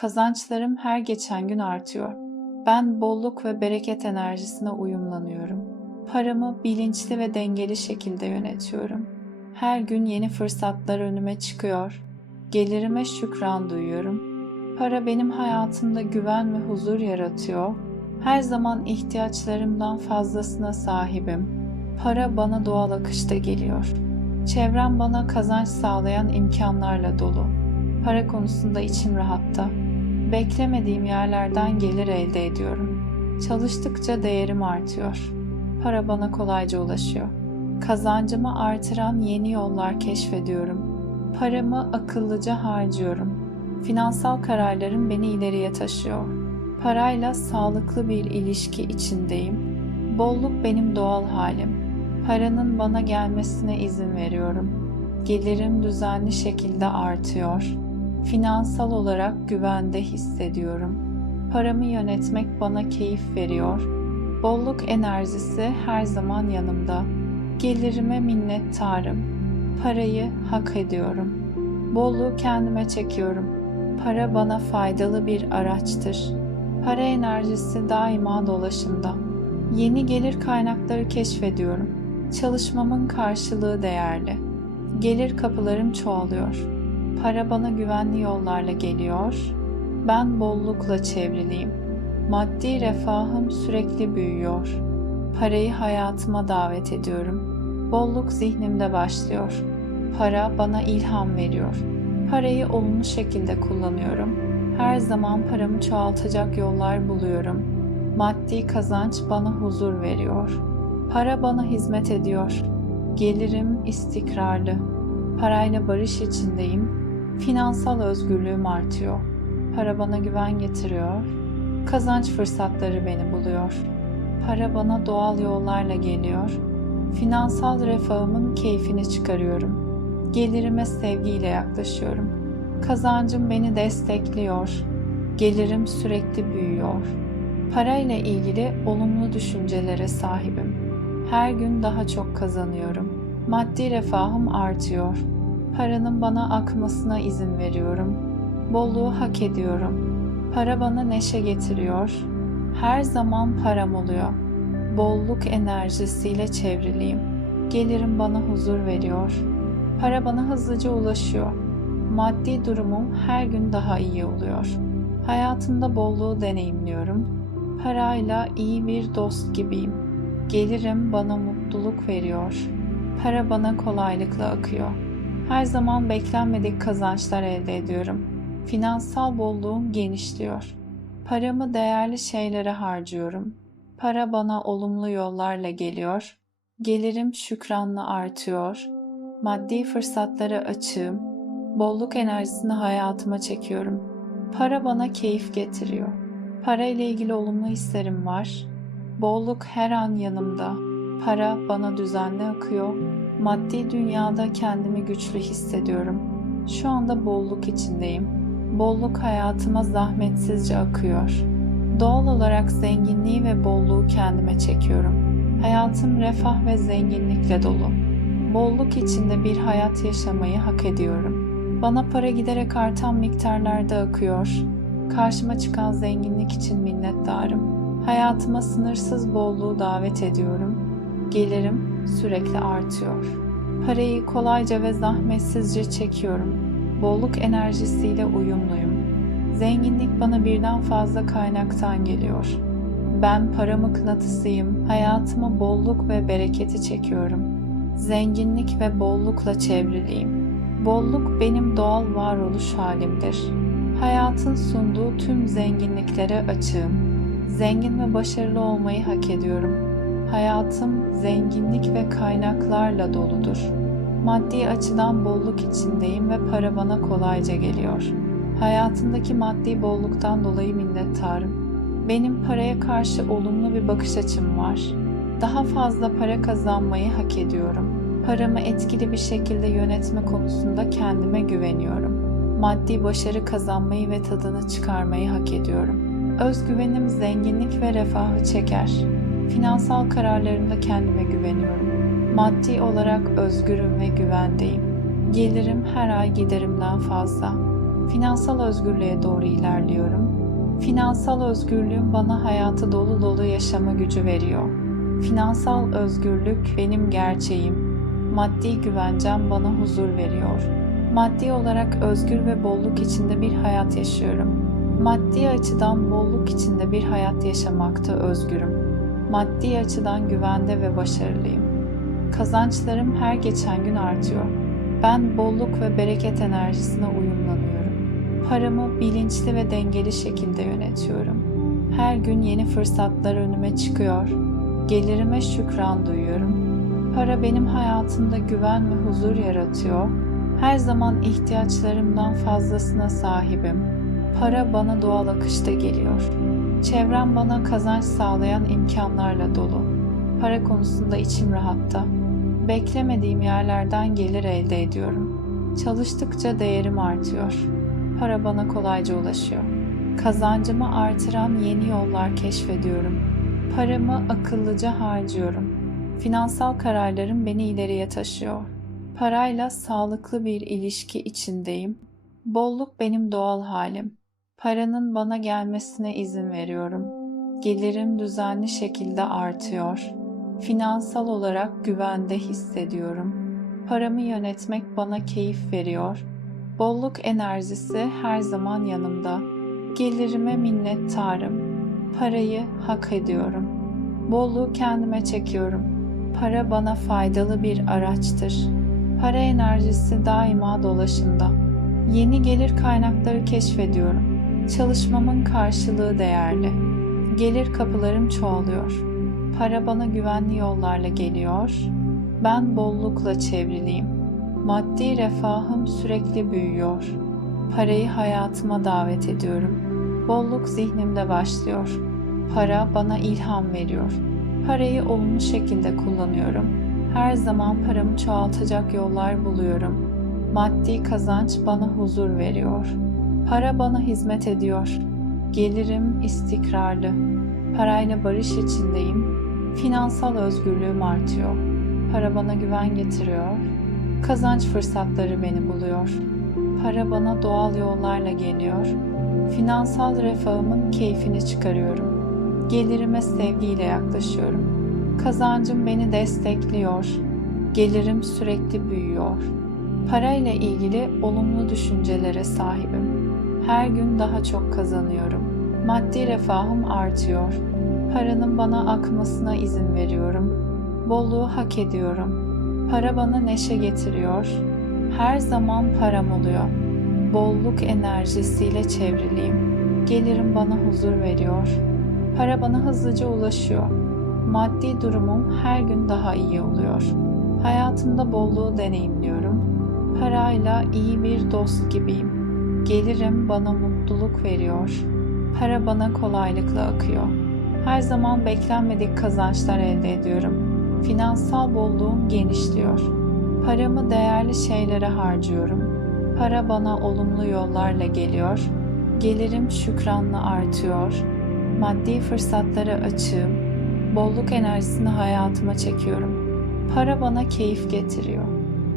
Kazançlarım her geçen gün artıyor. Ben bolluk ve bereket enerjisine uyumlanıyorum. Paramı bilinçli ve dengeli şekilde yönetiyorum. Her gün yeni fırsatlar önüme çıkıyor. Gelirime şükran duyuyorum. Para benim hayatımda güven ve huzur yaratıyor. Her zaman ihtiyaçlarımdan fazlasına sahibim. Para bana doğal akışta geliyor. Çevrem bana kazanç sağlayan imkanlarla dolu. Para konusunda içim rahatta. Beklemediğim yerlerden gelir elde ediyorum. Çalıştıkça değerim artıyor. Para bana kolayca ulaşıyor. Kazancımı artıran yeni yollar keşfediyorum. Paramı akıllıca harcıyorum. Finansal kararlarım beni ileriye taşıyor. Parayla sağlıklı bir ilişki içindeyim. Bolluk benim doğal halim. Paranın bana gelmesine izin veriyorum. Gelirim düzenli şekilde artıyor. Finansal olarak güvende hissediyorum. Paramı yönetmek bana keyif veriyor. Bolluk enerjisi her zaman yanımda. Gelirime minnettarım. Parayı hak ediyorum. Bolluğu kendime çekiyorum. Para bana faydalı bir araçtır. Para enerjisi daima dolaşımda. Yeni gelir kaynakları keşfediyorum. Çalışmamın karşılığı değerli. Gelir kapılarım çoğalıyor. Para bana güvenli yollarla geliyor. Ben bollukla çevriliyim. Maddi refahım sürekli büyüyor. Parayı hayatıma davet ediyorum. Bolluk zihnimde başlıyor. Para bana ilham veriyor. Parayı olumlu şekilde kullanıyorum. Her zaman paramı çoğaltacak yollar buluyorum. Maddi kazanç bana huzur veriyor. Para bana hizmet ediyor. Gelirim istikrarlı. Parayla barış içindeyim. Finansal özgürlüğüm artıyor. Para bana güven getiriyor. Kazanç fırsatları beni buluyor. Para bana doğal yollarla geliyor. Finansal refahımın keyfini çıkarıyorum. Gelirime sevgiyle yaklaşıyorum. Kazancım beni destekliyor. Gelirim sürekli büyüyor. Parayla ilgili olumlu düşüncelere sahibim. Her gün daha çok kazanıyorum. Maddi refahım artıyor. Paranın bana akmasına izin veriyorum. Bolluğu hak ediyorum. Para bana neşe getiriyor. Her zaman param oluyor. Bolluk enerjisiyle çevriliyim. Gelirim bana huzur veriyor. Para bana hızlıca ulaşıyor. Maddi durumum her gün daha iyi oluyor. Hayatımda bolluğu deneyimliyorum. Parayla iyi bir dost gibiyim. Gelirim bana mutluluk veriyor. Para bana kolaylıkla akıyor. Her zaman beklenmedik kazançlar elde ediyorum. Finansal bolluğum genişliyor. Paramı değerli şeylere harcıyorum. Para bana olumlu yollarla geliyor. Gelirim şükranla artıyor. Maddi fırsatlara açığım. Bolluk enerjisini hayatıma çekiyorum. Para bana keyif getiriyor. Para ile ilgili olumlu hislerim var. Bolluk her an yanımda. Para bana düzenli akıyor. Maddi dünyada kendimi güçlü hissediyorum. Şu anda bolluk içindeyim. Bolluk hayatıma zahmetsizce akıyor. Doğal olarak zenginliği ve bolluğu kendime çekiyorum. Hayatım refah ve zenginlikle dolu. Bolluk içinde bir hayat yaşamayı hak ediyorum. Bana para giderek artan miktarlarda akıyor. Karşıma çıkan zenginlik için minnettarım. Hayatıma sınırsız bolluğu davet ediyorum. Gelirim sürekli artıyor. Parayı kolayca ve zahmetsizce çekiyorum. Bolluk enerjisiyle uyumluyum. Zenginlik bana birden fazla kaynaktan geliyor. Ben para mıknatısıyım. Hayatıma bolluk ve bereketi çekiyorum. Zenginlik ve bollukla çevriliyim. Bolluk benim doğal varoluş halimdir. Hayatın sunduğu tüm zenginliklere açığım. Zengin ve başarılı olmayı hak ediyorum. Hayatım zenginlik ve kaynaklarla doludur. Maddi açıdan bolluk içindeyim ve para bana kolayca geliyor. Hayatımdaki maddi bolluktan dolayı minnettarım. Benim paraya karşı olumlu bir bakış açım var. Daha fazla para kazanmayı hak ediyorum. Paramı etkili bir şekilde yönetme konusunda kendime güveniyorum. Maddi başarı kazanmayı ve tadını çıkarmayı hak ediyorum. Özgüvenim zenginlik ve refahı çeker. Finansal kararlarımda kendime güveniyorum. Maddi olarak özgürüm ve güvendeyim. Gelirim her ay giderimden fazla. Finansal özgürlüğe doğru ilerliyorum. Finansal özgürlüğüm bana hayatı dolu dolu yaşama gücü veriyor. Finansal özgürlük benim gerçeğim. Maddi güvencem bana huzur veriyor. Maddi olarak özgür ve bolluk içinde bir hayat yaşıyorum. Maddi açıdan bolluk içinde bir hayat yaşamakta özgürüm. Maddi açıdan güvende ve başarılıyım. Kazançlarım her geçen gün artıyor. Ben bolluk ve bereket enerjisine uyumlanıyorum. Paramı bilinçli ve dengeli şekilde yönetiyorum. Her gün yeni fırsatlar önüme çıkıyor. Gelirime şükran duyuyorum. Para benim hayatımda güven ve huzur yaratıyor. Her zaman ihtiyaçlarımdan fazlasına sahibim. Para bana doğal akışta geliyor. Çevrem bana kazanç sağlayan imkanlarla dolu. Para konusunda içim rahatta. Beklemediğim yerlerden gelir elde ediyorum. Çalıştıkça değerim artıyor. Para bana kolayca ulaşıyor. Kazancımı artıran yeni yollar keşfediyorum. Paramı akıllıca harcıyorum. Finansal kararlarım beni ileriye taşıyor. Parayla sağlıklı bir ilişki içindeyim. Bolluk benim doğal halim. Paranın bana gelmesine izin veriyorum. Gelirim düzenli şekilde artıyor. Finansal olarak güvende hissediyorum. Paramı yönetmek bana keyif veriyor. Bolluk enerjisi her zaman yanımda. Gelirime minnettarım. Parayı hak ediyorum. Bolluğu kendime çekiyorum. Para bana faydalı bir araçtır. Para enerjisi daima dolaşımda. Yeni gelir kaynakları keşfediyorum. Çalışmamın karşılığı değerli. Gelir kapılarım çoğalıyor. Para bana güvenli yollarla geliyor. Ben bollukla çevriliyim. Maddi refahım sürekli büyüyor. Parayı hayatıma davet ediyorum. Bolluk zihnimde başlıyor. Para bana ilham veriyor. Parayı olumlu şekilde kullanıyorum. Her zaman paramı çoğaltacak yollar buluyorum. Maddi kazanç bana huzur veriyor. Para bana hizmet ediyor. Gelirim istikrarlı. Parayla barış içindeyim. Finansal özgürlüğüm artıyor. Para bana güven getiriyor. Kazanç fırsatları beni buluyor. Para bana doğal yollarla geliyor. Finansal refahımın keyfini çıkarıyorum. Gelirime sevgiyle yaklaşıyorum. Kazancım beni destekliyor. Gelirim sürekli büyüyor. Parayla ilgili olumlu düşüncelere sahibim. Her gün daha çok kazanıyorum. Maddi refahım artıyor. Paranın bana akmasına izin veriyorum. Bolluğu hak ediyorum. Para bana neşe getiriyor. Her zaman param oluyor. Bolluk enerjisiyle çevriliyim. Gelirim bana huzur veriyor. Para bana hızlıca ulaşıyor. Maddi durumum her gün daha iyi oluyor. Hayatımda bolluğu deneyimliyorum. Parayla iyi bir dost gibiyim. Gelirim bana mutluluk veriyor. Para bana kolaylıkla akıyor. Her zaman beklenmedik kazançlar elde ediyorum. Finansal bolluğum genişliyor. Paramı değerli şeylere harcıyorum. Para bana olumlu yollarla geliyor. Gelirim şükranla artıyor. Maddi fırsatlara açığım. Bolluk enerjisini hayatıma çekiyorum. Para bana keyif getiriyor.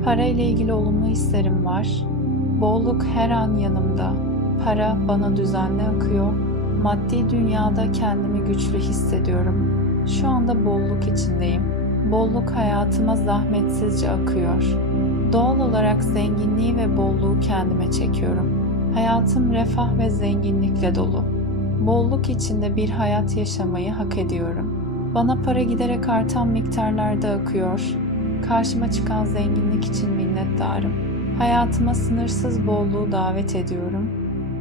Para ile ilgili olumlu hislerim var. Bolluk her an yanımda. Para bana düzenli akıyor. Maddi dünyada kendimi güçlü hissediyorum. Şu anda bolluk içindeyim. Bolluk hayatıma zahmetsizce akıyor. Doğal olarak zenginliği ve bolluğu kendime çekiyorum. Hayatım refah ve zenginlikle dolu. Bolluk içinde bir hayat yaşamayı hak ediyorum. Bana para giderek artan miktarlarda akıyor. Karşıma çıkan zenginlik için minnettarım. Hayatıma sınırsız bolluğu davet ediyorum.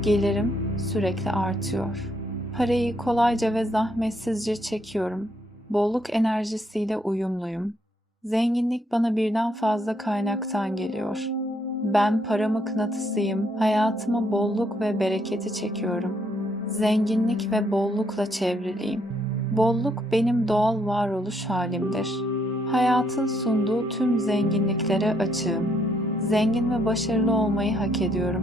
Gelirim sürekli artıyor. Parayı kolayca ve zahmetsizce çekiyorum. Bolluk enerjisiyle uyumluyum. Zenginlik bana birden fazla kaynaktan geliyor. Ben para mıknatısıyım. Hayatıma bolluk ve bereketi çekiyorum. Zenginlik ve bollukla çevriliyim. Bolluk benim doğal varoluş halimdir. Hayatın sunduğu tüm zenginliklere açığım. Zengin ve başarılı olmayı hak ediyorum.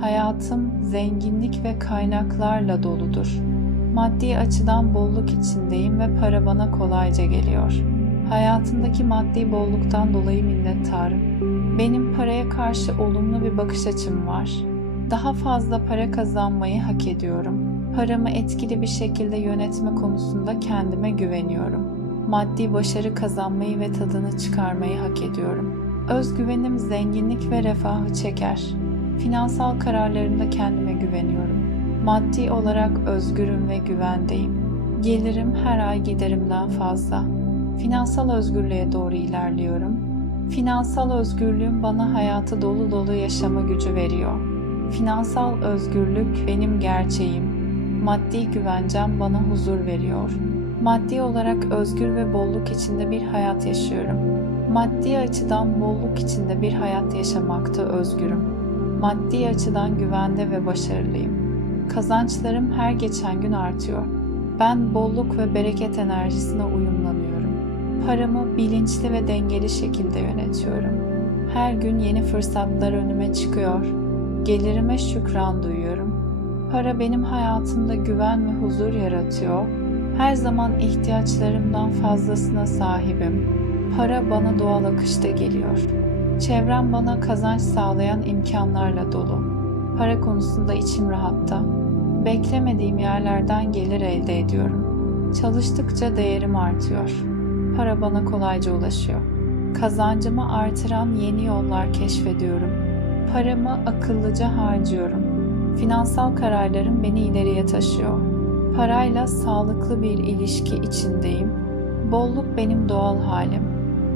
Hayatım zenginlik ve kaynaklarla doludur. Maddi açıdan bolluk içindeyim ve para bana kolayca geliyor. Hayatımdaki maddi bolluktan dolayı minnettarım. Benim paraya karşı olumlu bir bakış açım var. Daha fazla para kazanmayı hak ediyorum. Paramı etkili bir şekilde yönetme konusunda kendime güveniyorum. Maddi başarı kazanmayı ve tadını çıkarmayı hak ediyorum. Özgüvenim zenginlik ve refahı çeker. Finansal kararlarımda kendime güveniyorum. Maddi olarak özgürüm ve güvendeyim. Gelirim her ay giderimden fazla. Finansal özgürlüğe doğru ilerliyorum. Finansal özgürlüğüm bana hayatı dolu dolu yaşama gücü veriyor. Finansal özgürlük benim gerçeğim. Maddi güvencem bana huzur veriyor. Maddi olarak özgür ve bolluk içinde bir hayat yaşıyorum. Maddi açıdan bolluk içinde bir hayat yaşamakta özgürüm. Maddi açıdan güvende ve başarılıyım. Kazançlarım her geçen gün artıyor. Ben bolluk ve bereket enerjisine uyumlanıyorum. Paramı bilinçli ve dengeli şekilde yönetiyorum. Her gün yeni fırsatlar önüme çıkıyor. Gelirime şükran duyuyorum. Para benim hayatımda güven ve huzur yaratıyor. Her zaman ihtiyaçlarımdan fazlasına sahibim. Para bana doğal akışta geliyor. Çevrem bana kazanç sağlayan imkanlarla dolu. Para konusunda içim rahatta. Beklemediğim yerlerden gelir elde ediyorum. Çalıştıkça değerim artıyor. Para bana kolayca ulaşıyor. Kazancımı artıran yeni yollar keşfediyorum. Paramı akıllıca harcıyorum. Finansal kararlarım beni ileriye taşıyor. Parayla sağlıklı bir ilişki içindeyim. Bolluk benim doğal halim.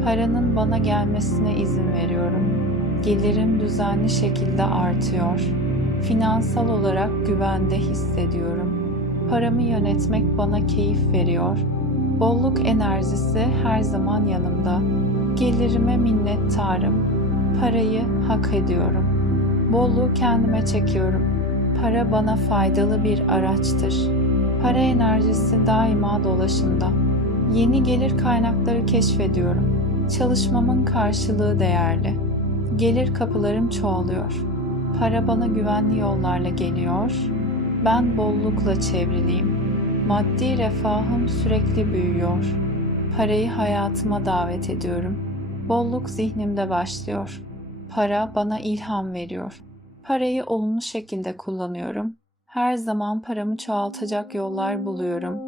Paranın bana gelmesine izin veriyorum. Gelirim düzenli şekilde artıyor. Finansal olarak güvende hissediyorum. Paramı yönetmek bana keyif veriyor. Bolluk enerjisi her zaman yanımda. Gelirime minnettarım. Parayı hak ediyorum. Bolluğu kendime çekiyorum. Para bana faydalı bir araçtır. Para enerjisi daima dolaşımda. Yeni gelir kaynakları keşfediyorum. Çalışmamın karşılığı değerli. Gelir kapılarım çoğalıyor. Para bana güvenli yollarla geliyor. Ben bollukla çevriliyim. Maddi refahım sürekli büyüyor. Parayı hayatıma davet ediyorum. Bolluk zihnimde başlıyor. Para bana ilham veriyor. Parayı olumlu şekilde kullanıyorum. Her zaman paramı çoğaltacak yollar buluyorum.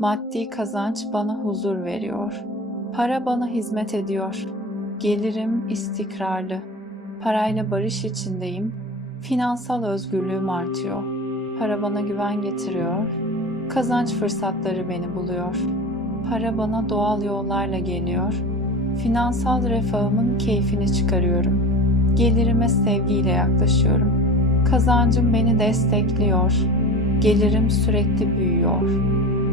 Maddi kazanç bana huzur veriyor. Para bana hizmet ediyor. Gelirim istikrarlı. Parayla barış içindeyim. Finansal özgürlüğüm artıyor. Para bana güven getiriyor. Kazanç fırsatları beni buluyor. Para bana doğal yollarla geliyor. Finansal refahımın keyfini çıkarıyorum. Gelirime sevgiyle yaklaşıyorum. Kazancım beni destekliyor. Gelirim sürekli büyüyor.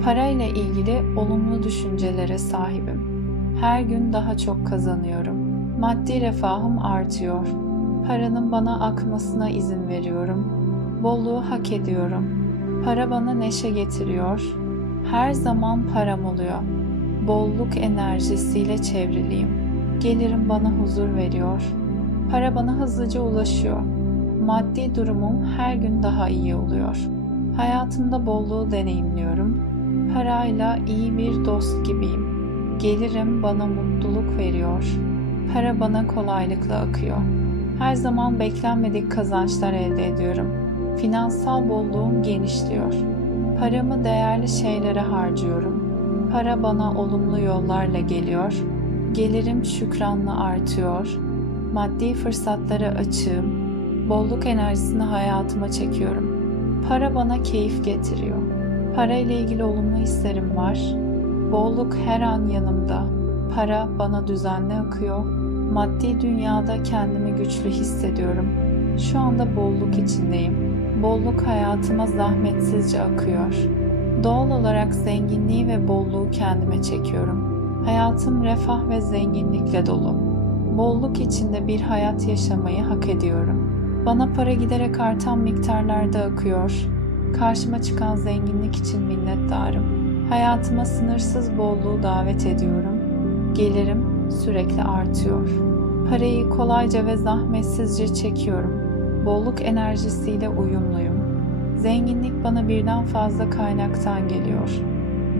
Parayla ilgili olumlu düşüncelere sahibim. Her gün daha çok kazanıyorum. Maddi refahım artıyor. Paranın bana akmasına izin veriyorum. Bolluğu hak ediyorum. Para bana neşe getiriyor. Her zaman param oluyor. Bolluk enerjisiyle çevriliyim. Gelirim bana huzur veriyor. Para bana hızlıca ulaşıyor. Maddi durumum her gün daha iyi oluyor. Hayatımda bolluğu deneyimliyorum. Parayla iyi bir dost gibiyim. Gelirim bana mutluluk veriyor. Para bana kolaylıkla akıyor. Her zaman beklenmedik kazançlar elde ediyorum. Finansal bolluğum genişliyor. Paramı değerli şeylere harcıyorum. Para bana olumlu yollarla geliyor. Gelirim şükranla artıyor. Maddi fırsatlara açığım. Bolluk enerjisini hayatıma çekiyorum. Para bana keyif getiriyor. Para ile ilgili olumlu hislerim var. Bolluk her an yanımda. Para bana düzenli akıyor. Maddi dünyada kendimi güçlü hissediyorum. Şu anda bolluk içindeyim. Bolluk hayatıma zahmetsizce akıyor. Doğal olarak zenginliği ve bolluğu kendime çekiyorum. Hayatım refah ve zenginlikle dolu. Bolluk içinde bir hayat yaşamayı hak ediyorum. Bana para giderek artan miktarlarda akıyor. Karşıma çıkan zenginlik için minnettarım. Hayatıma sınırsız bolluğu davet ediyorum. Gelirim sürekli artıyor. Parayı kolayca ve zahmetsizce çekiyorum. Bolluk enerjisiyle uyumluyum. Zenginlik bana birden fazla kaynaktan geliyor.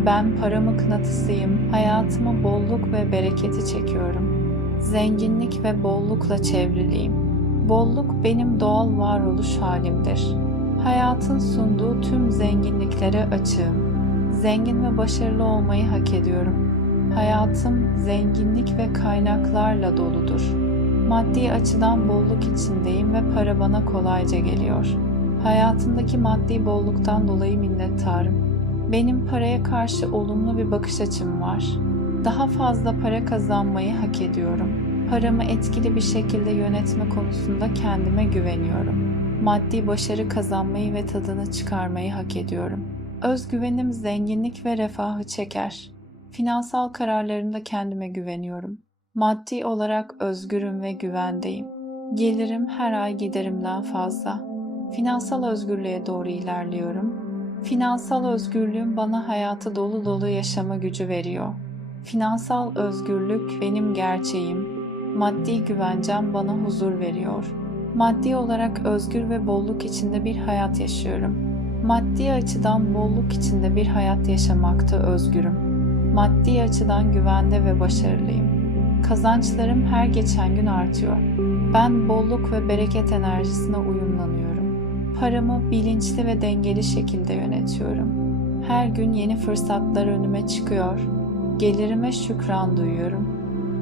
Ben para mıknatısıyım. Hayatıma bolluk ve bereketi çekiyorum. Zenginlik ve bollukla çevriliyim. Bolluk benim doğal varoluş halimdir. Hayatın sunduğu tüm zenginliklere açığım. Zengin ve başarılı olmayı hak ediyorum. Hayatım zenginlik ve kaynaklarla doludur. Maddi açıdan bolluk içindeyim ve para bana kolayca geliyor. Hayatımdaki maddi bolluktan dolayı minnettarım. Benim paraya karşı olumlu bir bakış açım var. Daha fazla para kazanmayı hak ediyorum. Paramı etkili bir şekilde yönetme konusunda kendime güveniyorum. Maddi başarı kazanmayı ve tadını çıkarmayı hak ediyorum. Özgüvenim zenginlik ve refahı çeker. Finansal kararlarımda kendime güveniyorum. Maddi olarak özgürüm ve güvendeyim. Gelirim her ay giderimden fazla. Finansal özgürlüğe doğru ilerliyorum. Finansal özgürlüğüm bana hayatı dolu dolu yaşama gücü veriyor. Finansal özgürlük benim gerçeğim. Maddi güvencem bana huzur veriyor. Maddi olarak özgür ve bolluk içinde bir hayat yaşıyorum. Maddi açıdan bolluk içinde bir hayat yaşamakta özgürüm. Maddi açıdan güvende ve başarılıyım. Kazançlarım her geçen gün artıyor. Ben bolluk ve bereket enerjisine uyumlanıyorum. Paramı bilinçli ve dengeli şekilde yönetiyorum. Her gün yeni fırsatlar önüme çıkıyor. Gelirime şükran duyuyorum.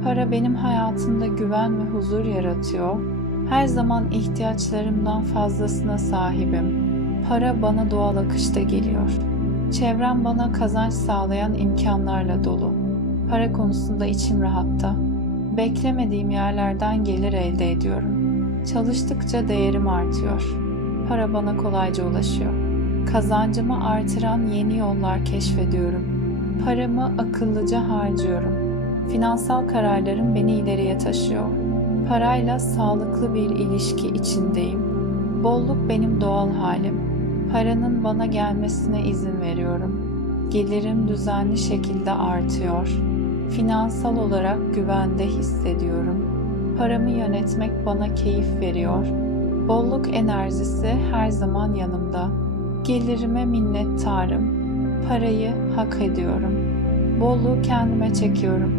Para benim hayatımda güven ve huzur yaratıyor. Her zaman ihtiyaçlarımdan fazlasına sahibim. Para bana doğal akışta geliyor. Çevrem bana kazanç sağlayan imkanlarla dolu. Para konusunda içim rahatta. Beklemediğim yerlerden gelir elde ediyorum. Çalıştıkça değerim artıyor. Para bana kolayca ulaşıyor. Kazancımı artıran yeni yollar keşfediyorum. Paramı akıllıca harcıyorum. Finansal kararlarım beni ileriye taşıyor. Parayla sağlıklı bir ilişki içindeyim. Bolluk benim doğal halim. Paranın bana gelmesine izin veriyorum. Gelirim düzenli şekilde artıyor. Finansal olarak güvende hissediyorum. Paramı yönetmek bana keyif veriyor. Bolluk enerjisi her zaman yanımda. Gelirime minnettarım. Parayı hak ediyorum. Bolluğu kendime çekiyorum.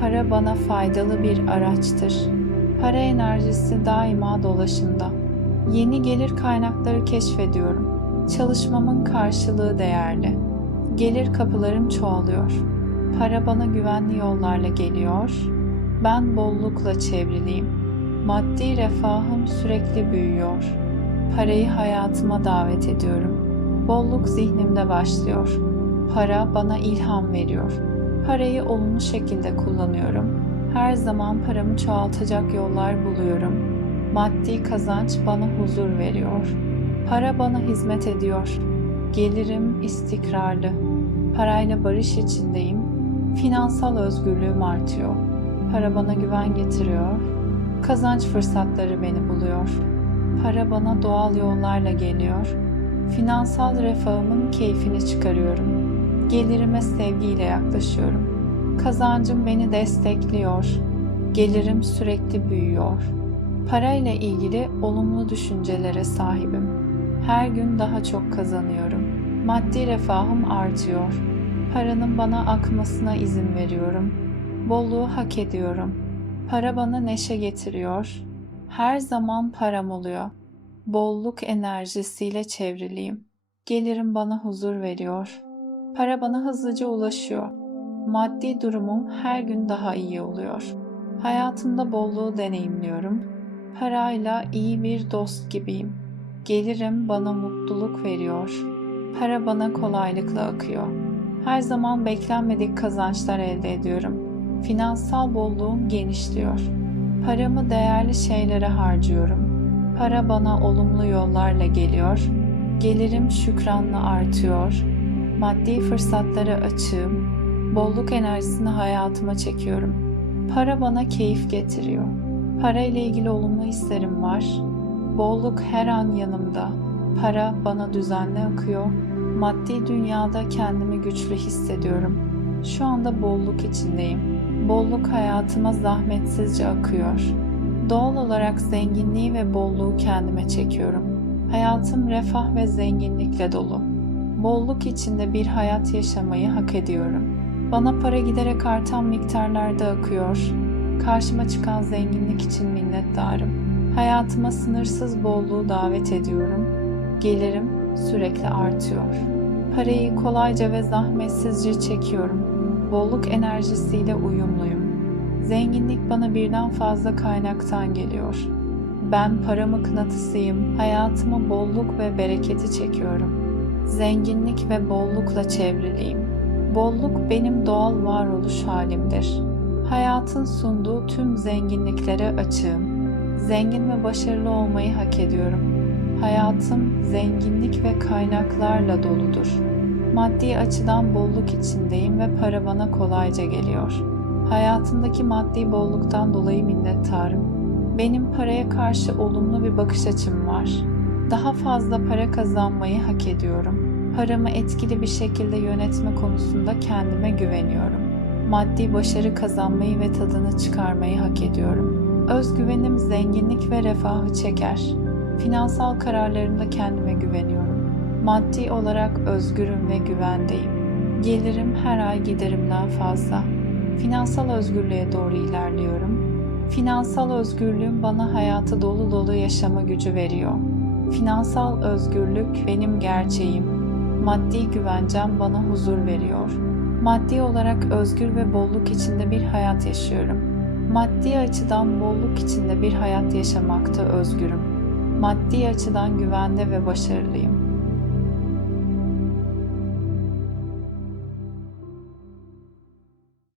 Para bana faydalı bir araçtır. Para enerjisi daima dolaşımda. Yeni gelir kaynakları keşfediyorum. Çalışmamın karşılığı değerli. Gelir kapılarım çoğalıyor. Para bana güvenli yollarla geliyor. Ben bollukla çevriliyim. Maddi refahım sürekli büyüyor. Parayı hayatıma davet ediyorum. Bolluk zihnimde başlıyor. Para bana ilham veriyor. Parayı olumlu şekilde kullanıyorum. Her zaman paramı çoğaltacak yollar buluyorum. Maddi kazanç bana huzur veriyor. Para bana hizmet ediyor. Gelirim istikrarlı. Parayla barış içindeyim. Finansal özgürlüğüm artıyor. Para bana güven getiriyor. Kazanç fırsatları beni buluyor. Para bana doğal yollarla geliyor. Finansal refahımın keyfini çıkarıyorum. Gelirime sevgiyle yaklaşıyorum. Kazancım beni destekliyor. Gelirim sürekli büyüyor. Parayla ilgili olumlu düşüncelere sahibim. Her gün daha çok kazanıyorum. Maddi refahım artıyor. Paranın bana akmasına izin veriyorum. Bolluğu hak ediyorum. Para bana neşe getiriyor. Her zaman param oluyor. Bolluk enerjisiyle çevriliyim. Gelirim bana huzur veriyor. Para bana hızlıca ulaşıyor. Maddi durumum her gün daha iyi oluyor. Hayatımda bolluğu deneyimliyorum. Parayla iyi bir dost gibiyim. Gelirim bana mutluluk veriyor. Para bana kolaylıkla akıyor. Her zaman beklenmedik kazançlar elde ediyorum. Finansal bolluğum genişliyor. Paramı değerli şeylere harcıyorum. Para bana olumlu yollarla geliyor. Gelirim şükranla artıyor. Maddi fırsatlara açığım. Bolluk enerjisini hayatıma çekiyorum. Para bana keyif getiriyor. Para ile ilgili olumlu hislerim var. Bolluk her an yanımda. Para bana düzenli akıyor. Maddi dünyada kendimi güçlü hissediyorum. Şu anda bolluk içindeyim. Bolluk hayatıma zahmetsizce akıyor. Doğal olarak zenginliği ve bolluğu kendime çekiyorum. Hayatım refah ve zenginlikle dolu. Bolluk içinde bir hayat yaşamayı hak ediyorum. Bana para giderek artan miktarlarda akıyor. Karşıma çıkan zenginlik için minnettarım. Hayatıma sınırsız bolluğu davet ediyorum. Gelirim sürekli artıyor. Parayı kolayca ve zahmetsizce çekiyorum. Bolluk enerjisiyle uyumluyum. Zenginlik bana birden fazla kaynaktan geliyor. Ben para mıknatısıyım. Hayatıma bolluk ve bereketi çekiyorum. Zenginlik ve bollukla çevriliyim. Bolluk benim doğal varoluş halimdir. Hayatın sunduğu tüm zenginliklere açığım. Zengin ve başarılı olmayı hak ediyorum. Hayatım zenginlik ve kaynaklarla doludur. Maddi açıdan bolluk içindeyim ve para bana kolayca geliyor. Hayatımdaki maddi bolluktan dolayı minnettarım. Benim paraya karşı olumlu bir bakış açım var. Daha fazla para kazanmayı hak ediyorum. Paramı etkili bir şekilde yönetme konusunda kendime güveniyorum. Maddi başarı kazanmayı ve tadını çıkarmayı hak ediyorum. Özgüvenim zenginlik ve refahı çeker. Finansal kararlarımda kendime güveniyorum. Maddi olarak özgürüm ve güvendeyim. Gelirim her ay giderimden fazla. Finansal özgürlüğe doğru ilerliyorum. Finansal özgürlüğüm bana hayatı dolu dolu yaşama gücü veriyor. Finansal özgürlük benim gerçeğim. Maddi güvencem bana huzur veriyor. Maddi olarak özgür ve bolluk içinde bir hayat yaşıyorum. Maddi açıdan bolluk içinde bir hayat yaşamakta özgürüm. Maddi açıdan güvende ve başarılıyım.